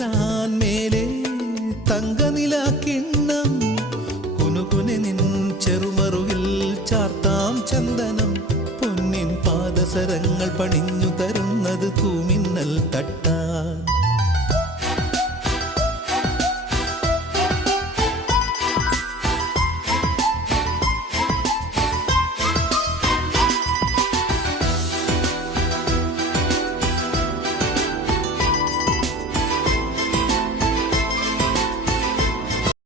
പകരാൻ മേലെ തങ്കനിലാക്കിണ്ണം കുനുകുനെ നിൻ ചെറുമറുകിൽ ചാർത്താം ചന്ദനം പൊന്നിൻ പാദസരങ്ങൾ പണിഞ്ഞു തരുന്നത് തൂമിന്നൽ തട്ടാൻ